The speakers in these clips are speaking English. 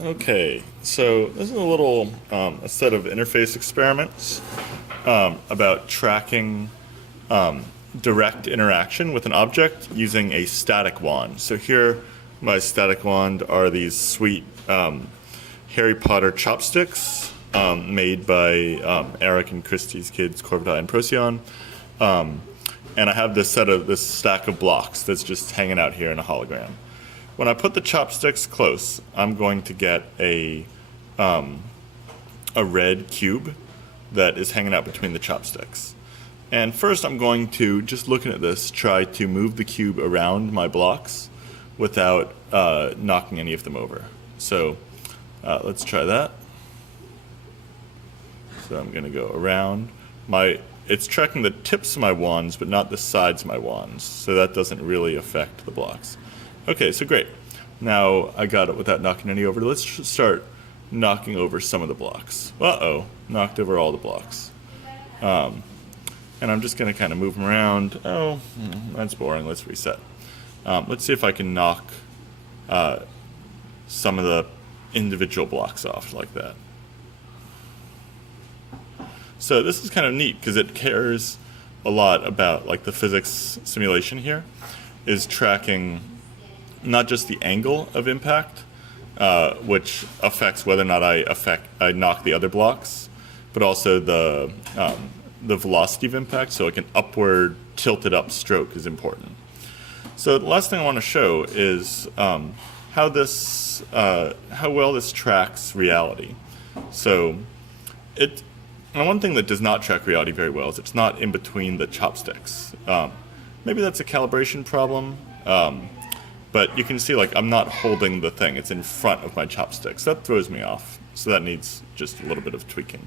Okay, so this is a little a set of interface experiments about tracking direct interaction with an object using a static wand. So here, my static wand are these sweet Harry Potter chopsticks made by Eric and Christie's kids, Corvidai and Procyon. And I have this stack of blocks that's just hanging out here in a hologram. When I put the chopsticks close, I'm going to get a red cube that is hanging out between the chopsticks. And first I'm going to, just looking at this, try to move the cube around my blocks without knocking any of them over. So let's try that. So I'm going to go around. It's tracking the tips of my wands, but not the sides of my wands. So that doesn't really affect the blocks. Okay, so great. Now I got it without knocking any over. Let's start knocking over some of the blocks. Uh-oh, knocked over all the blocks. And I'm just going to kind of move them around. Oh, that's boring. Let's reset. Let's see if I can knock some of the individual blocks off like that. So this is kind of neat because it cares a lot about, like, the physics simulation here is tracking not just the angle of impact, which affects whether or not I knock the other blocks, but also the velocity of impact. So like an upward tilted up stroke is important. So the last thing I want to show is how well this tracks reality. So one thing that does not track reality very well is it's not in between the chopsticks. Maybe that's a calibration problem. But you can see, like, I'm not holding the thing. It's in front of my chopsticks. That throws me off. So that needs just a little bit of tweaking.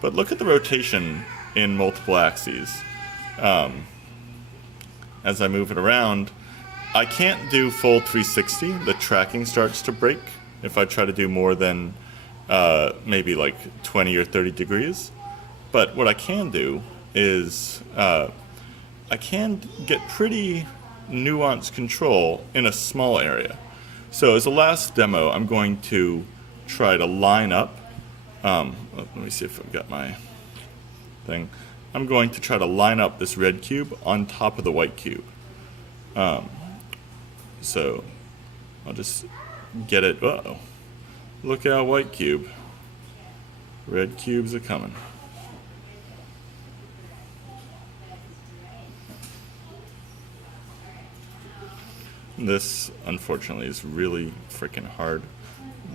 But look at the rotation in multiple axes. As I move it around, I can't do full 360. The tracking starts to break if I try to do more than maybe like 20 or 30 degrees. But what I can do is I can get pretty nuanced control in a small area. So as a last demo, I'm going to try to line up, let me see if I've got my thing. I'm going to try to line up this red cube on top of the white cube. So I'll just get it, uh-oh, look out, white cube. Red cubes are coming. This, unfortunately, is really freaking hard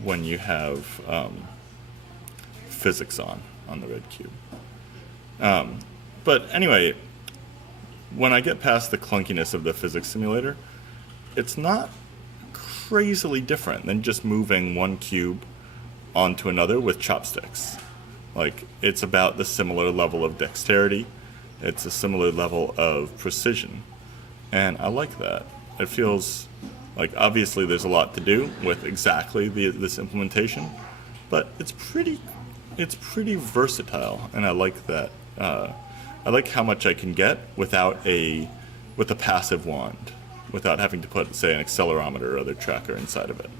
when you have physics on the red cube. But anyway, when I get past the clunkiness of the physics simulator, it's not crazily different than just moving one cube onto another with chopsticks. Like, it's about the similar level of dexterity. It's a similar level of precision. And I like that. It feels like, obviously there's a lot to do with exactly this implementation, but it's pretty versatile, and I like that. I like how much I can get with a passive wand, without having to put, say, an accelerometer or other tracker inside of it.